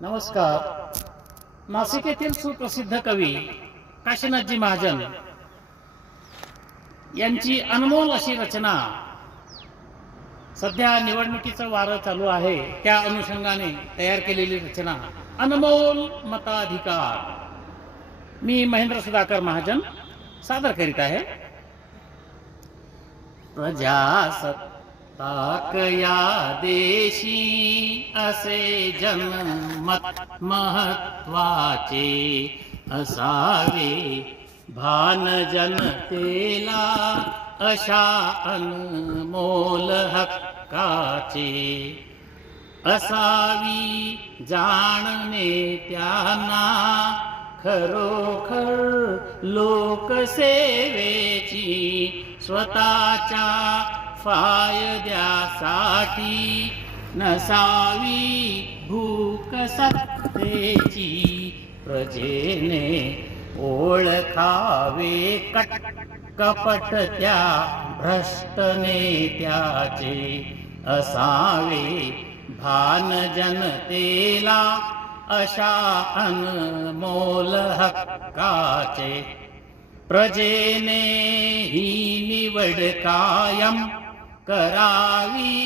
नमस्कार. नाशिक येथील सुप्रसिद्ध कवी काशीनाथजी महाजन यांची अनमोल अशी रचना, सध्या निवडणुकीचं वारं चालू आहे त्या अनुषंगाने तयार केलेली रचना अनमोल मताधिकार मी महेंद्र सुधाकर महाजन सादर करीत आहे. प्रजासत्ताक या देशी असे जनमत महत्वाचे असावे, भान जनतेला अशा अनमोल हक्काचे. असावी जाणणे त्यांना खरोखर लोकसेवेची, स्वतःच्या फायद्यासाठी नसावी भूक सत्तेची. प्रजेने ओळखावे कपट त्या भ्रष्ट नेत्याचे. असावे भान जनतेला अशा अनमोल हक्काचे. प्रजेने ही निवड कायम करावी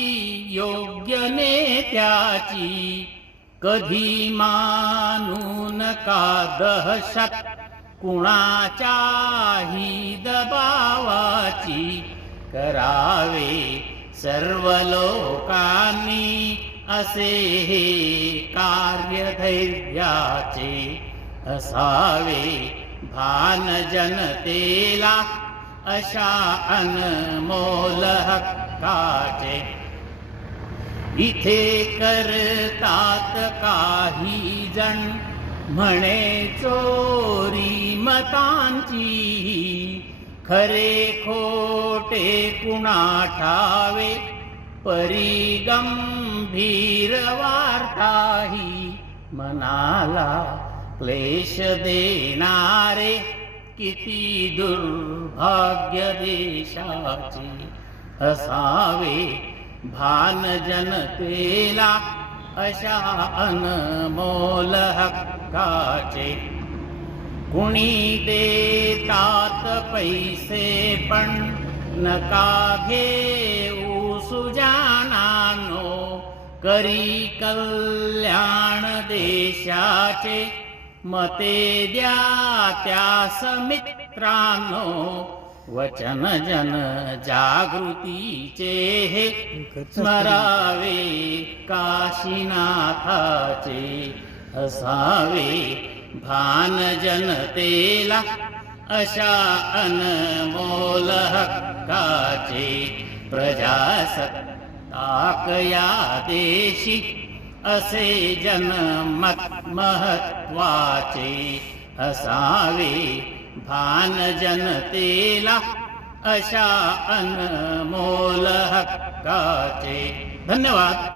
योग्य नेत्याची. कधी मानू नका दहशत कुणाच्याही दबावाची. करावे सर्व लोकांनी असे हे कार्य धैर्याचे. असावे भान जनतेला अशा अनमोल हक्काचे. इथे करतात काही जण म्हणे चोरी मतांची. खरे खोटे कुणा ठावे परी गंभीर वार्ताही. मनाला क्लेश देणारे किती दुर्भाग्य देशाचे. असावे भान जनतेला अशा अनमोल हक्काचे. कुणी देतात पैसे पण नका घेऊ सुजानानो. करी कल्याण देशाचे मते द्या त्यास मित्रांनो. वचन जन जागृतीचे हे स्मरावे काशीनाथाचे. असावे भान जनतेला अशा अनमोल हक्काचे. प्रजासत्ताक या देशी असे जनमत महत्वाचे. असावे भान जनतेला अशा अनमोल हक्काचे. धन्यवाद.